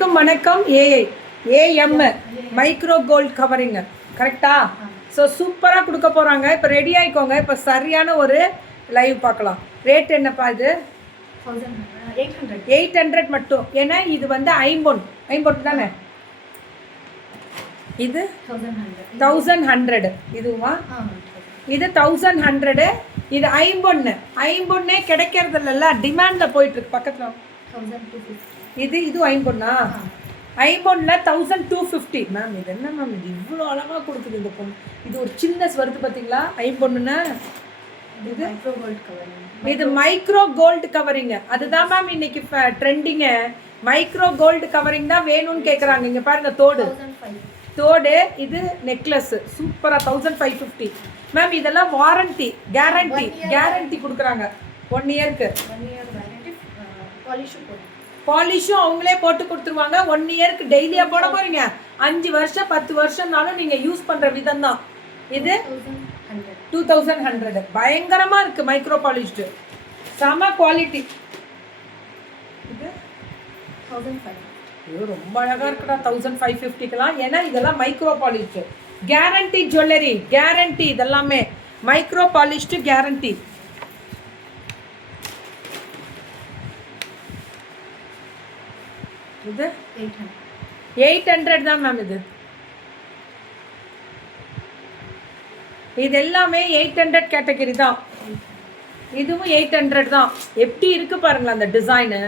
அனைவருக்கும் வணக்கம். AM micro gold covering கரெக்டா? ஸோ சூப்பராக கொடுக்க போகிறாங்க. இப்போ ரெடி ஆகிக்கோங்க. இப்போ சரியான ஒரு லைவ் பார்க்கலாம். ரேட் என்னப்பா இது? 800 மட்டும். ஏன்னா இது வந்து ஐம்பொன் தானே. இது 1100. இதுவா? இது 1100. இது ஐம்பொன்னே கிடைக்கிறது இல்லைல்ல, டிமாண்டில் போயிட்டுருக்கு பக்கத்தில். இது ஐம்பொன்னா? ஐம்பொன்னில் 1250. மேம் இது என்ன மேம், இது இவ்வளோ அழகாக கொடுக்குது இந்த பொண்ணு. இது ஒரு சின்ன வருது பார்த்தீங்களா ஐம்பொன்னுன்னு. இது மைக்ரோ கோல்டு கவரிங். அதுதான் மேம் இன்னைக்கு ட்ரெண்டிங்கு. மைக்ரோ கோல்டு கவரிங் தான் வேணும்னு கேட்குறாங்க. இங்கே பாருங்க, தோடு. இது நெக்லஸ் சூப்பராக 1550. மேம் இதெல்லாம் வாரண்டி கேரண்டி கொடுக்குறாங்க 1 இயருக்கு. பாலிஷும் அவங்களே போட்டு கொடுத்துருவாங்க 1 இயருக்கு. டெய்லியாக போட போகிறீங்க. 5 வருஷம் 10 வருஷம்னாலும் நீங்கள் யூஸ் பண்ணுற விதம் தான். இது 2100. பயங்கரமாக இருக்குது. மைக்ரோ பாலிஷ்டு செம குவாலிட்டி. இது 1500. ஐயோ ரொம்ப அழகாக இருக்குடா 1550க்கெலாம். ஏன்னா இதெல்லாம் micro polished guarantee jewellery. Guarantee இதெல்லாமே மைக்ரோ பாலிஷ்டு கேரண்டி. இது 800 தான் மேம். இது எல்லாமே 800 கேட்டகரி தான். இதுவும் 800 தான். எப்படி இருக்கு பாருங்களா அந்த டிசைனு.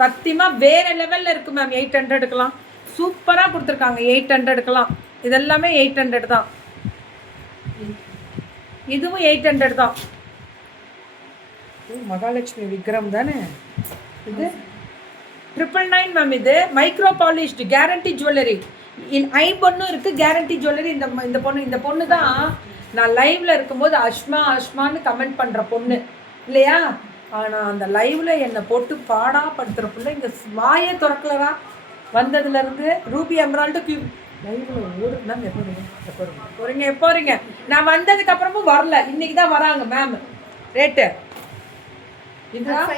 சத்தியமாக வேற லெவலில் இருக்கு மேம். 800க்கெலாம் சூப்பராக கொடுத்துருக்காங்க. 800க்கெலாம் இதெல்லாமே 800 தான். இதுவும் 800 தான். மகாலட்சுமி விக்ரம் தானே இது. 999 மேம். இது மைக்ரோ பாலிஷ்டு கேரண்டி ஜுவல்லரி. ஐம்பொன்னும் இருக்குது கேரண்டி ஜுவல்லரி. இந்த பொண்ணு தான் நான் லைவ்ல இருக்கும்போது அஷ்மான்னு கமெண்ட் பண்ணுற பொண்ணு இல்லையா? ஆனால் அந்த லைவ்ல என்னை போட்டு பாடாப்படுத்துகிற பிள்ளை இங்கே வாயே திறக்கலரா. வந்ததுலேருந்து ரூபி எம்ரால்டு கியூப் லைவ்ல ஓடுனா எப்போ வரீங்க? நான் வந்ததுக்கப்புறமும் வரல. இன்னைக்கு தான் வராங்க மேம். ரேட்டு இதுதான்.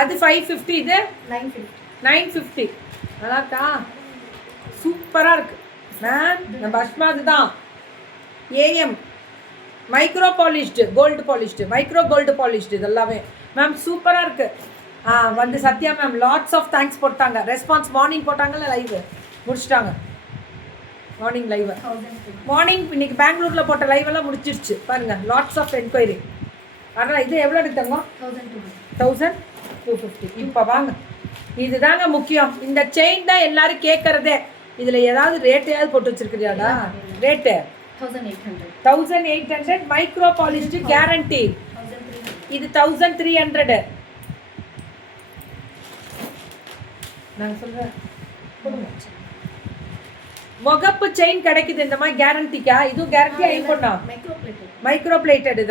அது 550. இது 950. நல்லாக்கா? சூப்பராக இருக்குது மேம். நம்ம அஷ்மாது தான். AM micro polished gold polished micro gold polished இதெல்லாமே மேம் சூப்பராக இருக்குது. வந்து Sathya ma'am lots of thanks போட்டாங்க. ரெஸ்பான்ஸ் மார்னிங் போட்டாங்கல்ல, லைவ் முடிச்சிட்டாங்க. மார்னிங் லைவ் இன்னைக்கு பெங்களூரில் போட்ட லைவ் எல்லாம் முடிச்சிருச்சு பாருங்கள். Lots of enquiry. ஆனால் இது எவ்வளோ எடுத்தாங்க? 1250. இப்போ வாங்க, இதுதாங்க முக்கியம். இந்த செயின் தான் எல்லாரும் கேட்கறதே. இதில் ஏதாவது ரேட்டையாவது போட்டு வச்சிருக்கிறியாடா? ரேட்டு 1800. Micro polished guarantee. இது 1300. நான் சொல்கிறேன், முகப்பு செயின் கிடைக்குது இந்த மாதிரி கேரண்டிக்கா? இதுவும் கேரண்டி. ஐம்பொன்னா மைக்ரோ பிளேட்டட்.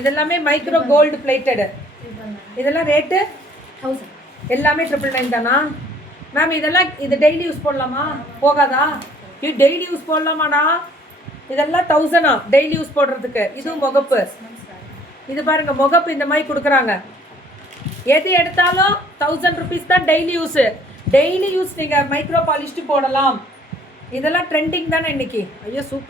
இதெல்லாமே மைக்ரோ கோல்டு பிளேட்டடு. இதெல்லாம் ரேட்டு 1000. எல்லாமே 999 தானா மேம்? இதெல்லாம் இது டெய்லி யூஸ் போடலாமா? போகாதா? இது டெய்லி யூஸ் போடலாமாடா? இதெல்லாம் 1000 டெய்லி யூஸ் போடுறதுக்கு. இதுவும் முகப்பு. இது பாருங்க, முகப்பு இந்த மாதிரி கொடுக்குறாங்க. எது எடுத்தாலும் 1000 ருபீஸ் தான் டெய்லி யூஸ். நீங்கள் மைக்ரோ பாலிஷ்டு போடலாம். இதெல்லாம் ட்ரெண்டிங் தானே இன்னைக்கு. ஐயோ சூப்பர்.